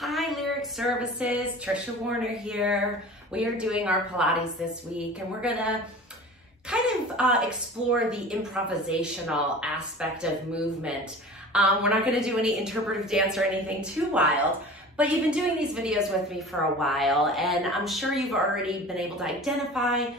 Hi, Lyric Services, Trisha Warner here. We are doing our Pilates this week, and we're gonna kind of explore the improvisational aspect of movement. We're not gonna do any interpretive dance or anything too wild, but you've been doing these videos with me for a while, and I'm sure you've already been able to identify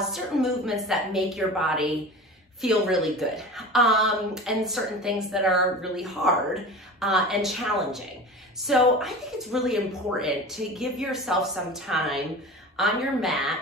certain movements that make your body feel really good, and certain things that are really hard and challenging. So I think it's really important to give yourself some time on your mat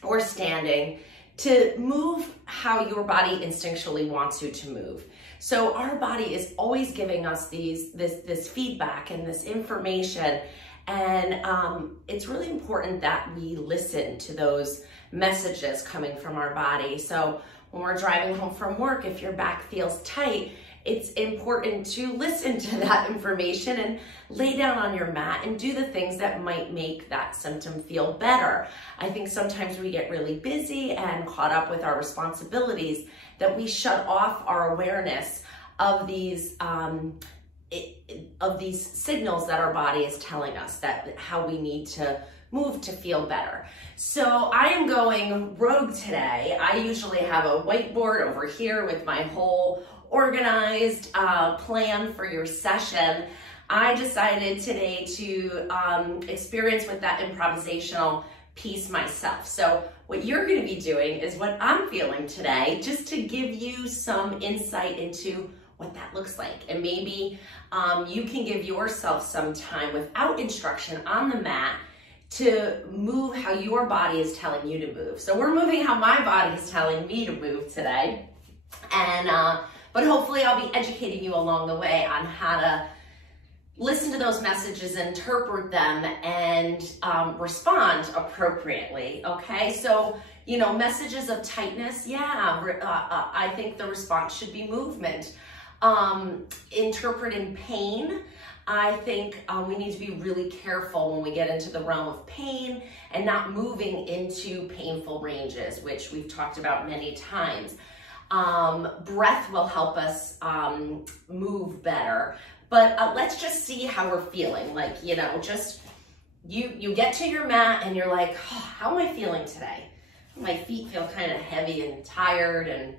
or standing to move how your body instinctually wants you to move. So our body is always giving us this feedback and this information, and it's really important that we listen to those messages coming from our body. So when we're driving home from work, if your back feels tight, it's important to listen to that information and lay down on your mat and do the things that might make that symptom feel better. I think sometimes we get really busy and caught up with our responsibilities that we shut off our awareness of these signals that our body is telling us that how we need to move to feel better. So I am going rogue today. I usually have a whiteboard over here with my whole organized plan for your session. I decided today to experience with that improvisational piece myself. So what you're gonna be doing is what I'm feeling today, just to give you some insight into what that looks like. And maybe you can give yourself some time without instruction on the mat to move how your body is telling you to move. So we're moving how my body is telling me to move today. And but hopefully I'll be educating you along the way on how to listen to those messages, interpret them, and respond appropriately, okay? So, you know, messages of tightness, I think the response should be movement. Interpreting pain, I think we need to be really careful when we get into the realm of pain and not moving into painful ranges, which we've talked about many times. Breath will help us move better, but let's just see how we're feeling. Like, you know, just you get to your mat and you're like, oh, how am I feeling today? My feet feel kind of heavy and tired, and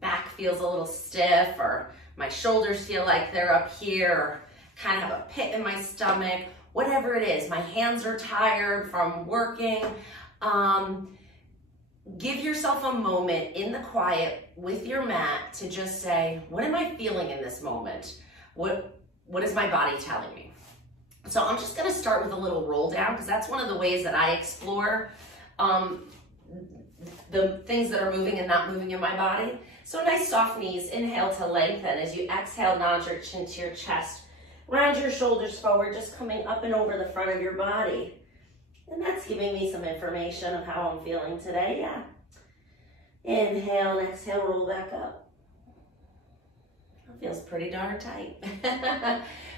back feels a little stiff, or my shoulders feel like they're up here, or kind of have a pit in my stomach, whatever it is. My hands are tired from working. Give yourself a moment in the quiet with your mat to just say, what am I feeling in this moment? What is my body telling me? So I'm just gonna start with a little roll down, because that's one of the ways that I explore the things that are moving and not moving in my body. So nice soft knees, inhale to lengthen. As you exhale, nod your chin to your chest. Round your shoulders forward, just coming up and over the front of your body. And that's giving me some information of how I'm feeling today, yeah. Inhale and exhale, roll back up. That feels pretty darn tight.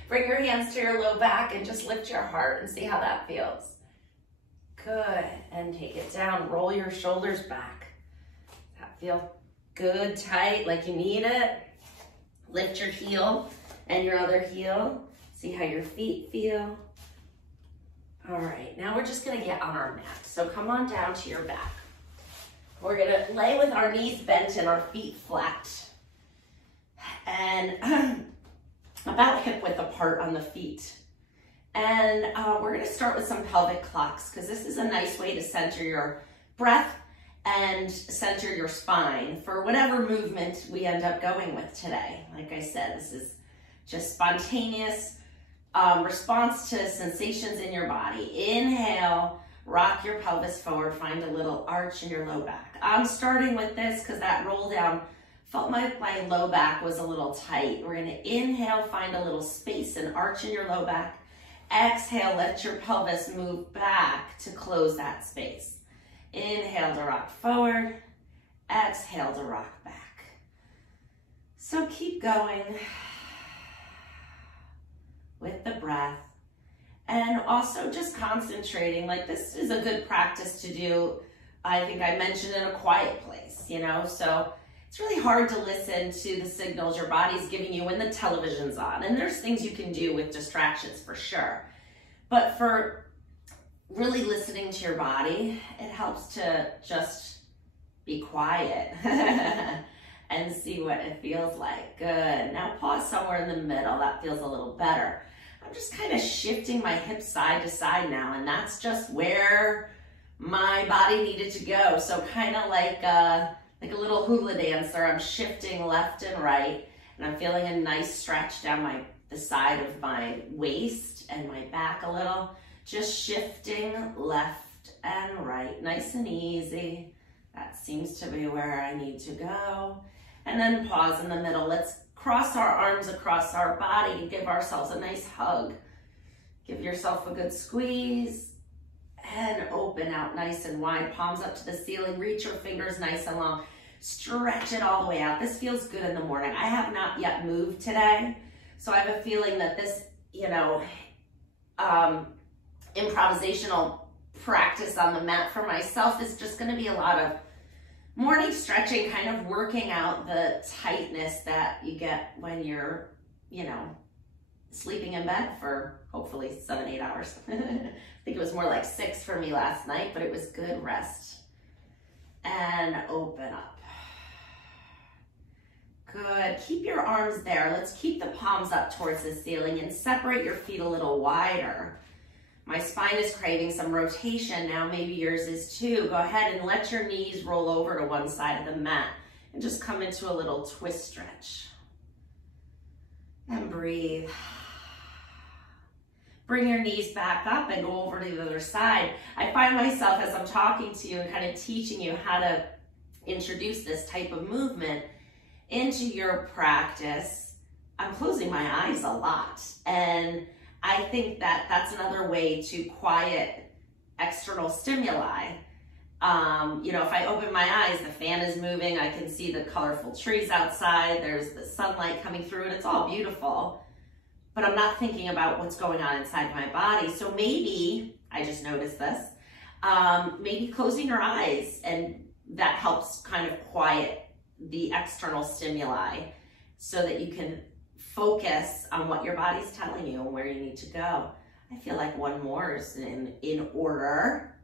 Bring your hands to your low back and just lift your heart and see how that feels. Good, and take it down, roll your shoulders back. Does that feel good, tight, like you need it? Lift your heel and your other heel. See how your feet feel. All right, now we're just gonna get on our mat. So come on down to your back. We're gonna lay with our knees bent and our feet flat. And about hip width apart on the feet. And we're gonna start with some pelvic clocks, because this is a nice way to center your breath and center your spine for whatever movement we end up going with today. Like I said, this is just spontaneous response to sensations in your body. Inhale, rock your pelvis forward, find a little arch in your low back. I'm starting with this because that roll down felt like my low back was a little tight. We're gonna inhale, find a little space and arch in your low back. Exhale, let your pelvis move back to close that space. Inhale to rock forward, exhale to rock back. So keep going with the breath, and also just concentrating. Like, this is a good practice to do. I think I mentioned in a quiet place, you know, so it's really hard to listen to the signals your body's giving you when the television's on. And there's things you can do with distractions for sure. But for really listening to your body, it helps to just be quiet and see what it feels like. Good. Now pause somewhere in the middle. That feels a little better. I'm just kind of shifting my hips side to side now, and that's just where my body needed to go. So kind of like a little hula dancer, I'm shifting left and right, and I'm feeling a nice stretch down the side of my waist and my back a little. Just shifting left and right, nice and easy. That seems to be where I need to go. And then pause in the middle. Let's cross our arms across our body and give ourselves a nice hug. Give yourself a good squeeze and open out nice and wide, palms up to the ceiling. Reach your fingers nice and long. Stretch it all the way out. This feels good in the morning. I have not yet moved today, so I have a feeling that this, improvisational practice on the mat for myself is just going to be a lot of morning stretching, kind of working out the tightness that you get when you're, sleeping in bed for hopefully 7-8 hours. I think it was more like 6 for me last night, but it was good rest. And open up. Good. Keep your arms there. Let's keep the palms up towards the ceiling and separate your feet a little wider. My spine is craving some rotation now. Maybe yours is too. Go ahead and let your knees roll over to one side of the mat and just come into a little twist stretch. And breathe. Bring your knees back up and go over to the other side. I find myself, as I'm talking to you and kind of teaching you how to introduce this type of movement into your practice, I'm closing my eyes a lot. And I think that that's another way to quiet external stimuli. If I open my eyes, the fan is moving, I can see the colorful trees outside, there's the sunlight coming through, and it's all beautiful. But I'm not thinking about what's going on inside my body. So maybe, I just noticed this, maybe closing your eyes, and that helps kind of quiet the external stimuli so that you can focus on what your body's telling you and where you need to go. I feel like one more is in order.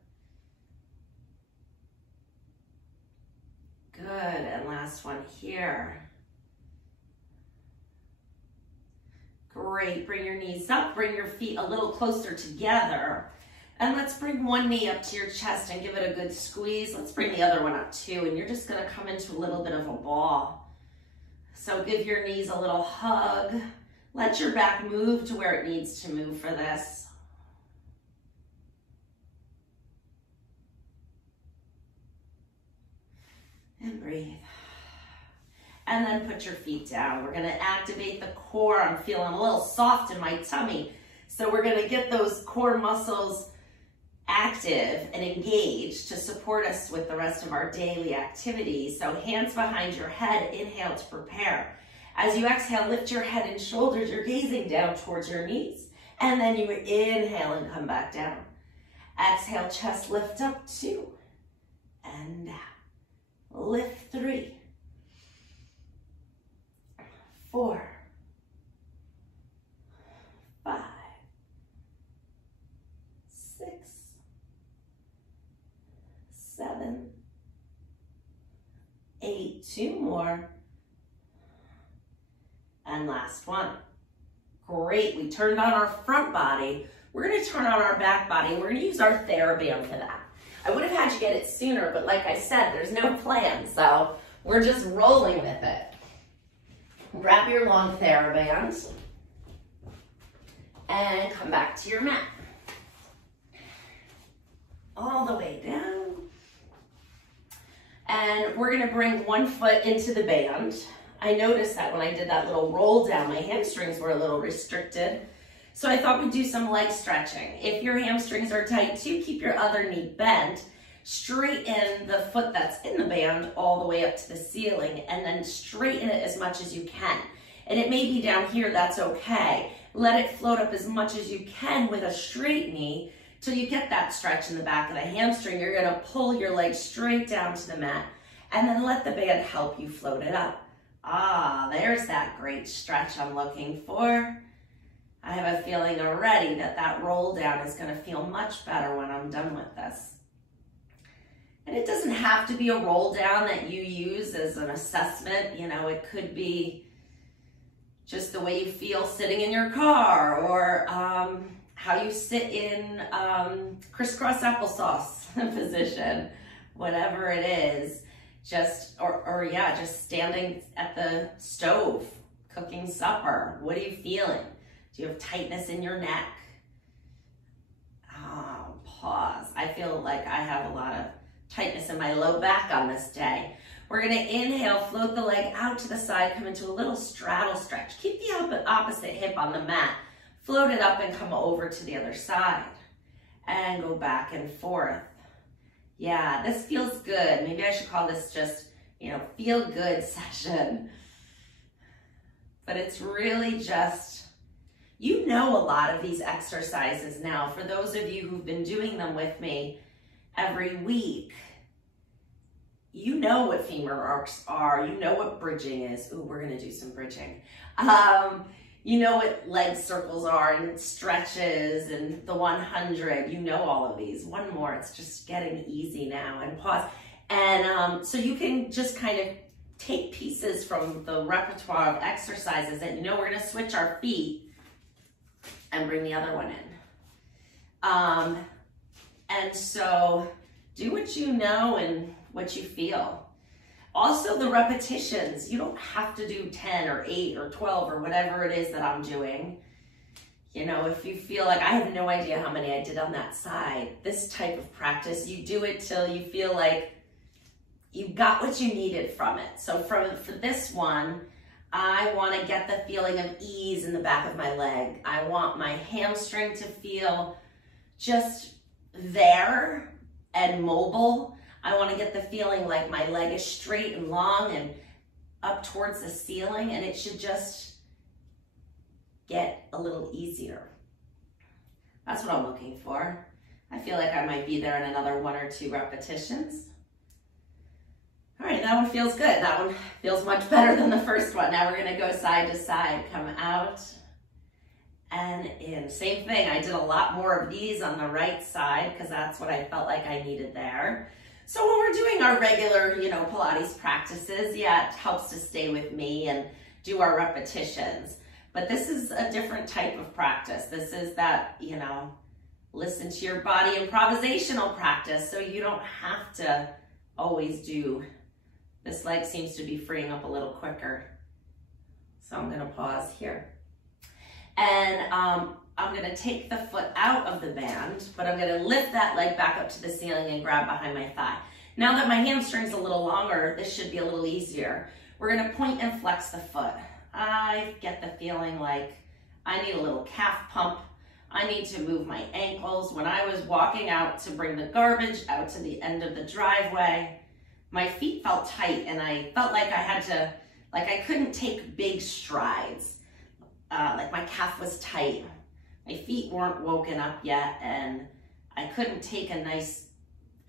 Good, and last one here. Great, bring your knees up, bring your feet a little closer together. And let's bring one knee up to your chest and give it a good squeeze. Let's bring the other one up too, and you're just gonna come into a little bit of a ball. So give your knees a little hug. Let your back move to where it needs to move for this. And breathe. And then put your feet down. We're gonna activate the core. I'm feeling a little soft in my tummy. So we're gonna get those core muscles active and engaged to support us with the rest of our daily activities. So hands behind your head, inhale to prepare. As you exhale, lift your head and shoulders. You're gazing down towards your knees. And then you inhale and come back down. Exhale, chest lift up, 2. And down. Lift, 3. 4. 5. 6. 7. 8. 2 more. And last one. Great, we turned on our front body. We're gonna turn on our back body. We're gonna use our TheraBand for that. I would have had you get it sooner, but like I said, there's no plan, so we're just rolling with it. Grab your long TheraBand and come back to your mat. All the way down. And we're gonna bring one foot into the band. I noticed that when I did that little roll down, my hamstrings were a little restricted. So I thought we'd do some leg stretching. If your hamstrings are tight too, keep your other knee bent. Straighten the foot that's in the band all the way up to the ceiling, and then straighten it as much as you can. And it may be down here, that's okay. Let it float up as much as you can with a straight knee till you get that stretch in the back of the hamstring. You're gonna pull your leg straight down to the mat and then let the band help you float it up. Ah, there's that great stretch I'm looking for. I have a feeling already that that roll down is going to feel much better when I'm done with this. And it doesn't have to be a roll down that you use as an assessment. You know, it could be just the way you feel sitting in your car, or how you sit in crisscross applesauce position, whatever it is. Just, yeah, just standing at the stove, cooking supper. What are you feeling? Do you have tightness in your neck? Oh, pause. I feel like I have a lot of tightness in my low back on this day. We're gonna inhale, float the leg out to the side, come into a little straddle stretch. Keep the opposite hip on the mat. Float it up and come over to the other side. And go back and forth. Yeah, this feels good. Maybe I should call this just, you know, feel good session. But it's really just, you know, a lot of these exercises now. For those of you who've been doing them with me every week, you know what femur arcs are. You know what bridging is. Ooh, we're gonna do some bridging. You know what leg circles are, and stretches, and the 100. You know all of these. One more. It's just getting easy now. And pause. And so you can just kind of take pieces from the repertoire of exercises that, you know, we're going to switch our feet and bring the other one in. And so do what you know and what you feel. Also, the repetitions, you don't have to do 10 or 8 or 12 or whatever it is that I'm doing. You know, if you feel like, I have no idea how many I did on that side. This type of practice, you do it till you feel like you got what you needed from it. So for this one, I want to get the feeling of ease in the back of my leg. I want my hamstring to feel just there and mobile. I want to get the feeling like my leg is straight and long and up towards the ceiling, and it should just get a little easier. That's what I'm looking for. I feel like I might be there in another 1 or 2 repetitions. All right, that one feels good. That one feels much better than the first one. Now we're gonna go side to side, come out and in. Same thing, I did a lot more of these on the right side because that's what I felt like I needed there. So when we're doing our regular, you know, Pilates practices, yeah, it helps to stay with me and do our repetitions. But this is a different type of practice. This is that, you know, listen to your body improvisational practice, so you don't have to always do. This leg seems to be freeing up a little quicker. So I'm gonna pause here. And I'm gonna take the foot out of the band, but I'm gonna lift that leg back up to the ceiling and grab behind my thigh. Now that my hamstring's a little longer, this should be a little easier. We're gonna point and flex the foot. I get the feeling like I need a little calf pump. I need to move my ankles. When I was walking out to bring the garbage out to the end of the driveway, my feet felt tight and I felt like I had to, like I couldn't take big strides. Like my calf was tight. My feet weren't woken up yet and I couldn't take a nice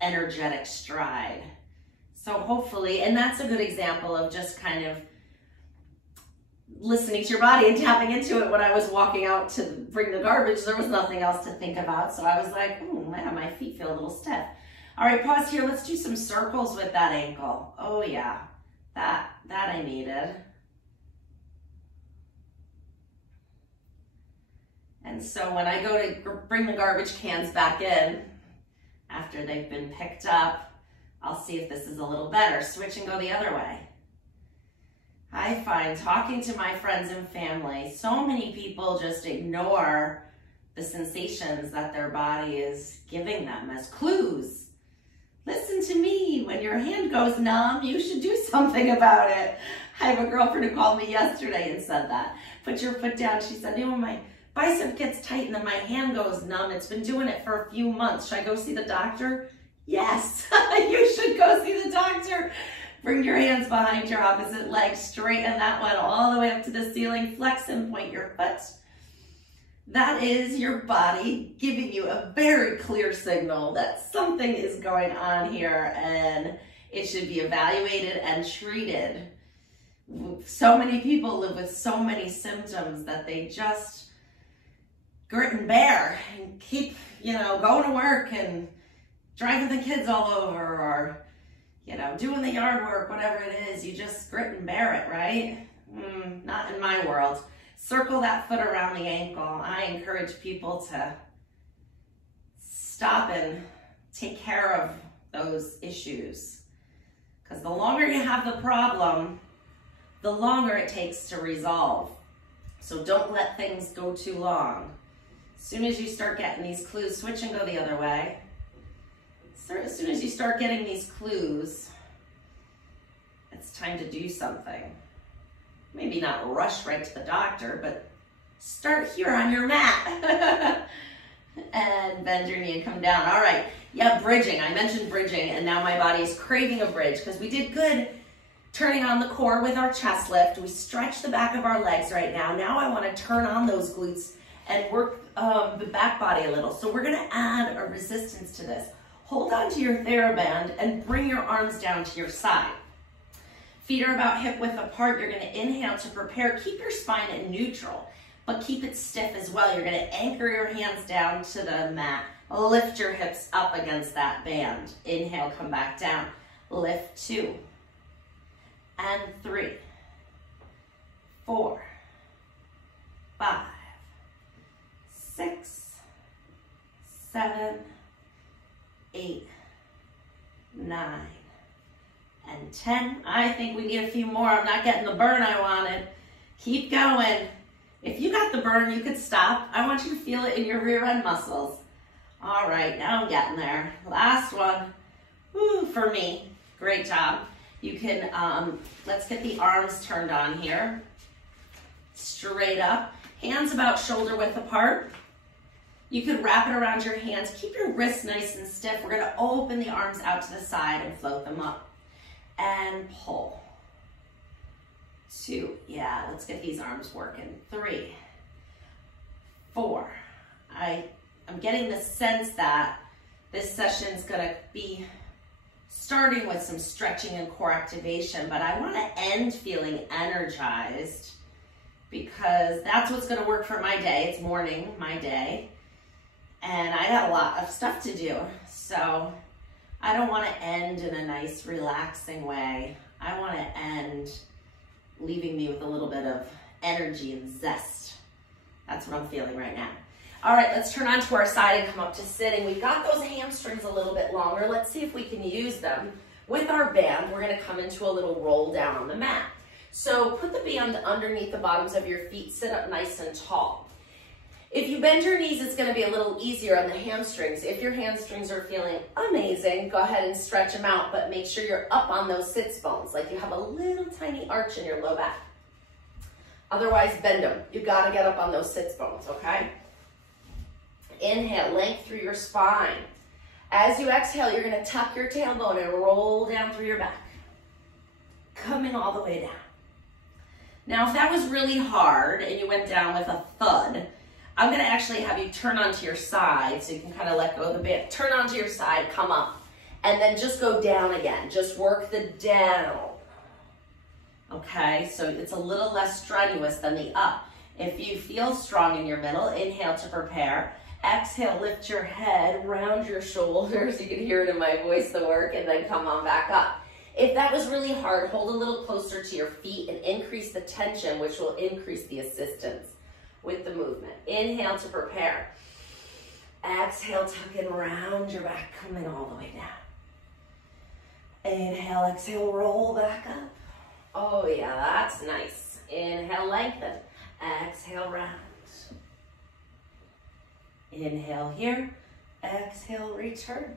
energetic stride. So hopefully, and that's a good example of just kind of listening to your body and tapping into it. When I was walking out to bring the garbage, there was nothing else to think about. So I was like, ooh, man, my feet feel a little stiff. All right, pause here. Let's do some circles with that ankle. Oh yeah, that I needed. And so when I go to bring the garbage cans back in, after they've been picked up, I'll see if this is a little better. Switch and go the other way. I find talking to my friends and family, so many people just ignore the sensations that their body is giving them as clues. Listen to me, when your hand goes numb, you should do something about it. I have a girlfriend who called me yesterday and said that. Put your foot down. She said, you know, my bicep gets tight and then my hand goes numb. It's been doing it for a few months. Should I go see the doctor? Yes, you should go see the doctor. Bring your hands behind your opposite leg, straighten that one all the way up to the ceiling, flex and point your foot. That is your body giving you a very clear signal that something is going on here, and It should be evaluated and treated. So many people live with so many symptoms that they just grit and bear and keep, going to work and driving the kids all over, or, doing the yard work, whatever it is. You just grit and bear it, right? Not in my world. Circle that foot around the ankle. I encourage people to stop and take care of those issues. Because the longer you have the problem, the longer it takes to resolve. So don't let things go too long. As soon as you start getting these clues, switch and go the other way. As soon as you start getting these clues, it's time to do something. Maybe not rush right to the doctor, but start here on your mat. And bend your knee and come down. All right, yeah, bridging. I mentioned bridging, and now my body is craving a bridge because we did good turning on the core with our chest lift. We stretched the back of our legs right now. Now I want to turn on those glutes and work the back body a little. So we're going to add a resistance to this. Hold on to your TheraBand and bring your arms down to your side. Feet are about hip width apart. You're going to inhale to prepare. Keep your spine in neutral, but keep it stiff as well. You're going to anchor your hands down to the mat. Lift your hips up against that band. Inhale, come back down. Lift 2 and 3, 4, 5, 6, 7, 8, 9, and 10. I think we need a few more. I'm not getting the burn I wanted. Keep going. If you got the burn, you could stop. I want you to feel it in your rear end muscles. All right, now I'm getting there. Last one. Woo, for me. Great job. You can, let's get the arms turned on here. Straight up. Hands about shoulder width apart. You could wrap it around your hands. Keep your wrists nice and stiff. We're going to open the arms out to the side and float them up. And pull. 2. Yeah, let's get these arms working. 3, 4. I'm getting the sense that this session's going to be starting with some stretching and core activation, but I want to end feeling energized because that's what's going to work for my day. It's morning, my day, and I got a lot of stuff to do. So I don't want to end in a nice, relaxing way. I want to end leaving me with a little bit of energy and zest. That's what I'm feeling right now. All right, let's turn onto our side and come up to sitting. We've got those hamstrings a little bit longer. Let's see if we can use them. With our band, we're gonna come into a little roll down on the mat. So put the band underneath the bottoms of your feet, sit up nice and tall. If you bend your knees, it's gonna be a little easier on the hamstrings. If your hamstrings are feeling amazing, go ahead and stretch them out, but make sure you're up on those sits bones, like you have a little tiny arch in your low back. Otherwise, bend them. You gotta get up on those sits bones, okay? Inhale, length through your spine. As you exhale, you're gonna tuck your tailbone and roll down through your back. Coming all the way down. Now, if that was really hard and you went down with a thud, I'm gonna actually have you turn onto your side so you can kind of let go of the band. Turn onto your side, come up, and then just go down again. Just work the down. Okay, so it's a little less strenuous than the up. If you feel strong in your middle, inhale to prepare. Exhale, lift your head, round your shoulders. You can hear it in my voice, the work, and then come on back up. If that was really hard, hold a little closer to your feet and increase the tension, which will increase the assistance with the movement. Inhale to prepare. Exhale, tuck and round your back, coming all the way down. Inhale, exhale, roll back up. Oh yeah, that's nice. Inhale, lengthen. Exhale, round. Inhale here, exhale, return.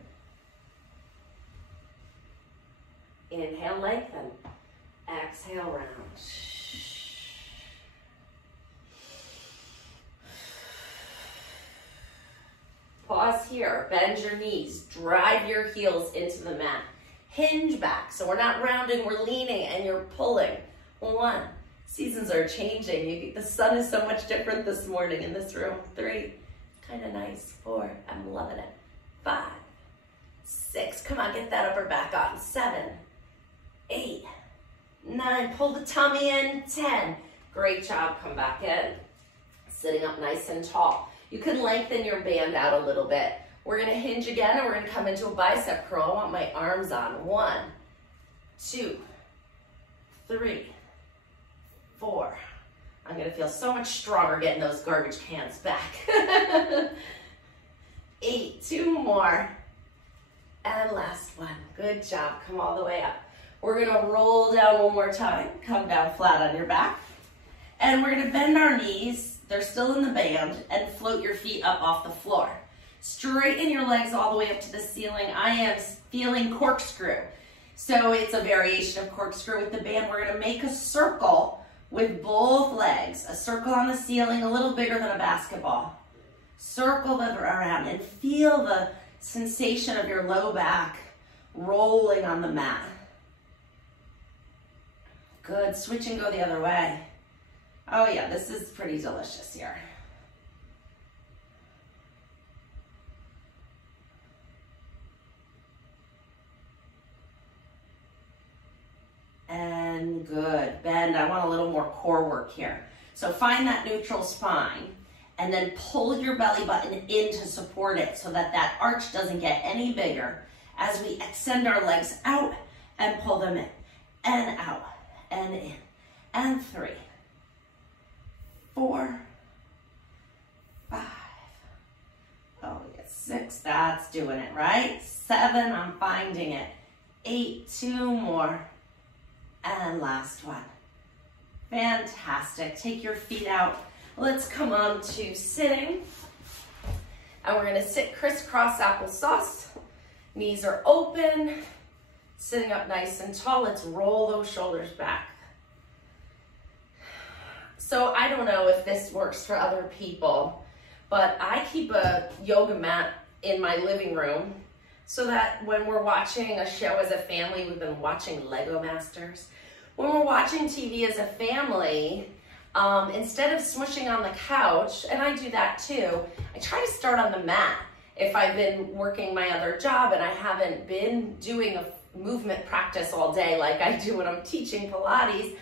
Inhale, lengthen. Exhale, round. Pause here, bend your knees, drive your heels into the mat. Hinge back, so we're not rounding, we're leaning and you're pulling. 1, seasons are changing. The sun is so much different this morning in this room. 3, kind of nice. 4, I'm loving it. 5, 6, come on, get that upper back on. 7, 8, 9, pull the tummy in, 10. Great job, come back in. Sitting up nice and tall. You can lengthen your band out a little bit. We're gonna hinge again and we're gonna come into a bicep curl. I want my arms on. 1, 2, 3, 4. I'm gonna feel so much stronger getting those garbage cans back. 8, 2 more. And last one, good job, come all the way up. We're gonna roll down one more time, come down flat on your back. And we're gonna bend our knees, they're still in the band, and float your feet up off the floor. Straighten your legs all the way up to the ceiling. I am feeling corkscrew. So it's a variation of corkscrew with the band. We're gonna make a circle with both legs, a circle on the ceiling, a little bigger than a basketball. Circle them around and feel the sensation of your low back rolling on the mat. Good, switch and go the other way. Oh yeah, this is pretty delicious here. And good, bend. I want a little more core work here. So find that neutral spine and then pull your belly button in to support it so that that arch doesn't get any bigger as we extend our legs out and pull them in and out and in. And 3, 4, 5. Oh, yes, 6. That's doing it, right? 7. I'm finding it. 8. 2 more. And last one. Fantastic. Take your feet out. Let's come on to sitting. And we're going to sit crisscross applesauce. Knees are open. Sitting up nice and tall. Let's roll those shoulders back. So I don't know if this works for other people, but I keep a yoga mat in my living room so that when we're watching a show as a family, we've been watching Lego Masters. When we're watching TV as a family, instead of smushing on the couch, and I do that too, I try to start on the mat. If I've been working my other job and I haven't been doing a movement practice all day like I do when I'm teaching Pilates,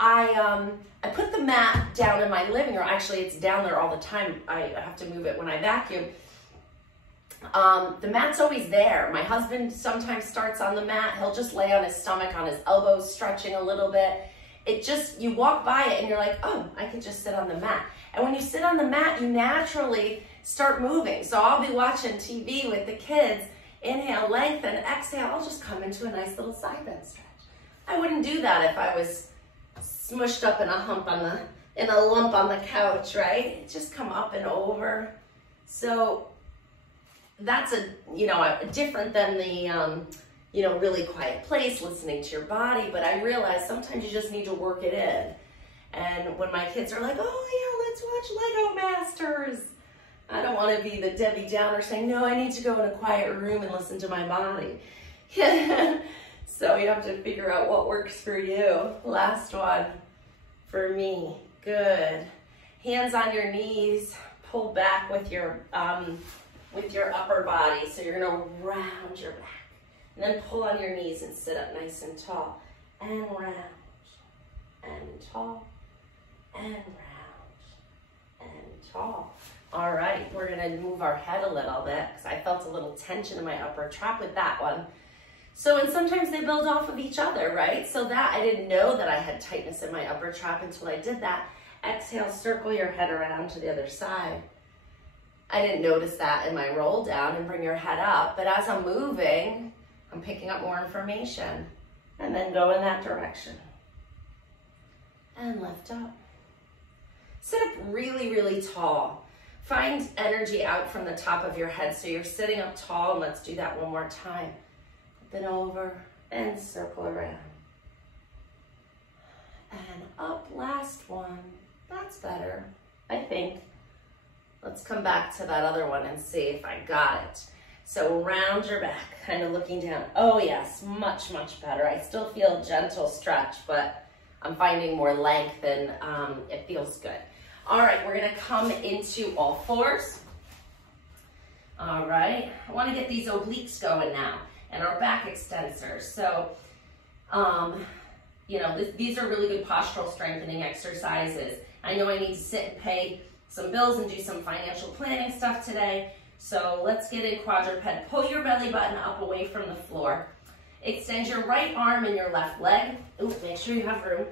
I put the mat down in my living room. Actually, it's down there all the time. I have to move it when I vacuum. The mat's always there. My husband sometimes starts on the mat. He'll just lay on his stomach, on his elbows, stretching a little bit. It just, you walk by it and you're like, oh, I could just sit on the mat. And when you sit on the mat, you naturally start moving. So I'll be watching TV with the kids. Inhale, lengthen, exhale. I'll just come into a nice little side bend stretch. I wouldn't do that if I was smushed up in a lump on the couch, right? Just come up and over. So that's different than the, really quiet place, listening to your body. But I realize sometimes you just need to work it in. And when my kids are like, oh yeah, let's watch Lego Masters, I don't want to be the Debbie Downer saying, no, I need to go in a quiet room and listen to my body. So you have to figure out what works for you. Last one for me. Good. Hands on your knees. Pull back with your upper body. So you're going to round your back. And then pull on your knees and sit up nice and tall. And round. And tall. And round. And tall. All right, we're going to move our head a little bit because I felt a little tension in my upper trap with that one. So, and sometimes they build off of each other, right? So that, I didn't know that I had tightness in my upper trap until I did that. Exhale, circle your head around to the other side. I didn't notice that in my roll down and bring your head up, but as I'm moving, I'm picking up more information and then go in that direction. And lift up. Sit up really, really tall. Find energy out from the top of your head so you're sitting up tall, and let's do that one more time. Then over and circle around. And up, last one. That's better, I think. Let's come back to that other one and see if I got it. So round your back, kind of looking down. Oh yes, much, much better. I still feel a gentle stretch, but I'm finding more length and it feels good. All right, we're gonna come into all fours. All right, I wanna get these obliques going now and our back extensors. So These are really good postural strengthening exercises. I know I need to sit and pay some bills and do some financial planning stuff today. So let's get in quadruped. Pull your belly button up away from the floor. Extend your right arm and your left leg. Ooh, make sure you have room.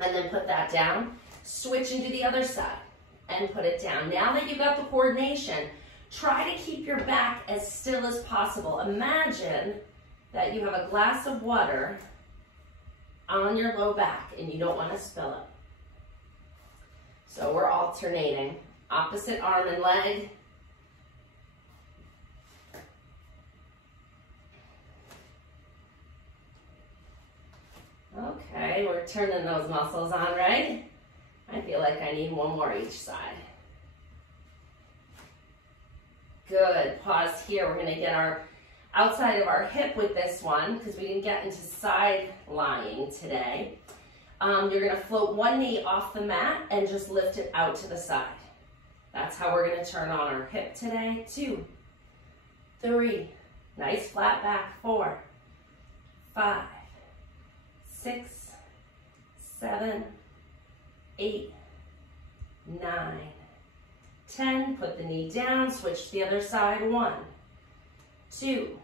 And then put that down. Switch and do the other side and put it down. Now that you've got the coordination, try to keep your back as still as possible. Imagine that you have a glass of water on your low back and you don't want to spill it. So we're alternating. Opposite arm and leg. Okay, we're turning those muscles on, right? I feel like I need one more each side. Good, pause here. We're gonna get our outside of our hip with this one because we didn't get into side lying today. You're gonna float one knee off the mat and just lift it out to the side. That's how we're gonna turn on our hip today. 2, 3, nice flat back. 4, 5, 6, 7, 8, 9, 10. Put the knee down, switch to the other side. 1, 2,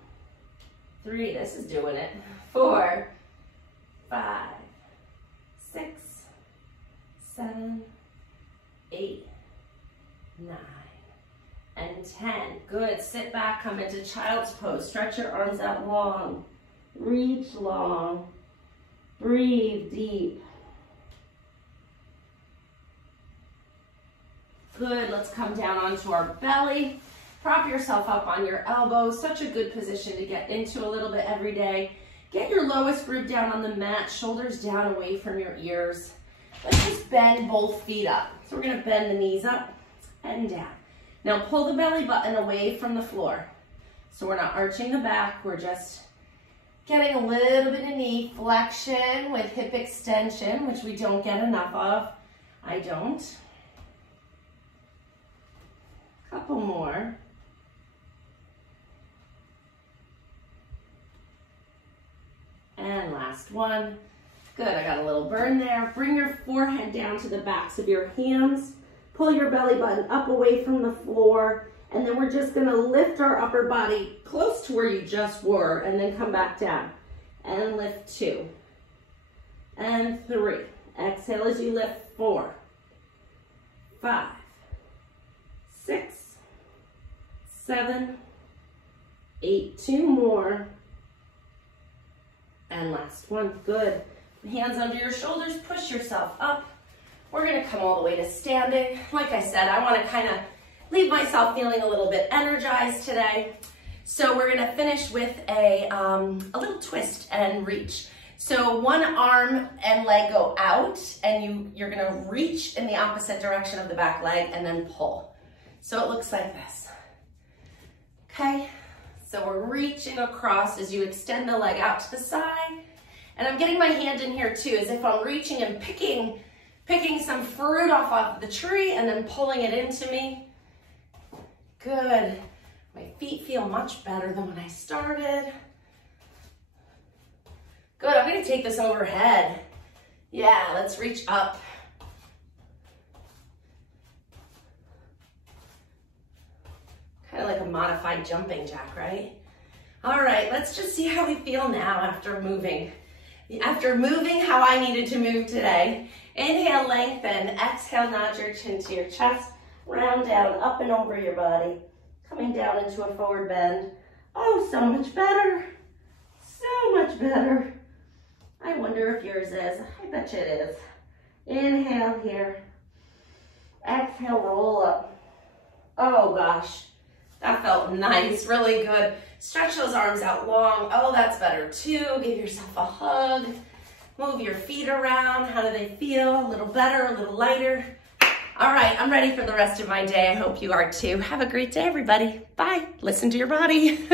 3, this is doing it. 4, 5, 6, 7, 8, 9, and 10. Good, sit back, come into child's pose. Stretch your arms out long, reach long, breathe deep. Good, let's come down onto our belly. Prop yourself up on your elbows. Such a good position to get into a little bit every day. Get your lowest rib down on the mat, shoulders down away from your ears. Let's just bend both feet up. So we're gonna bend the knees up and down. Now pull the belly button away from the floor. So we're not arching the back, we're just getting a little bit of knee flexion with hip extension, which we don't get enough of. I don't. Couple more. And last one. Good, I got a little burn there. Bring your forehead down to the backs of your hands. Pull your belly button up away from the floor. And then we're just gonna lift our upper body close to where you just were and then come back down. And lift 2. And 3. Exhale as you lift. 4, 5, 6, 7, 8. 2 more. And last one. Good. Hands under your shoulders, push yourself up. We're gonna come all the way to standing. Like I said, I wanna kind of leave myself feeling a little bit energized today. So we're gonna finish with a little twist and reach. So one arm and leg go out and you're gonna reach in the opposite direction of the back leg and then pull. So it looks like this. Okay, so we're reaching across as you extend the leg out to the side. And I'm getting my hand in here too, as if I'm reaching and picking some fruit off of the tree and then pulling it into me. Good. My feet feel much better than when I started. Good, I'm gonna take this overhead. Yeah, let's reach up. Kind of like a modified jumping jack, right? All right, let's just see how we feel now after moving. After moving how I needed to move today. Inhale, lengthen. Exhale, nod your chin to your chest. Round down, up and over your body. Coming down into a forward bend. Oh, so much better. So much better. I wonder if yours is. I bet you it is. Inhale here. Exhale, roll up. Oh gosh, that felt nice, really good. Stretch those arms out long. Oh, that's better too. Give yourself a hug. Move your feet around. How do they feel? A little better, a little lighter. All right, I'm ready for the rest of my day. I hope you are too. Have a great day, everybody. Bye. Listen to your body.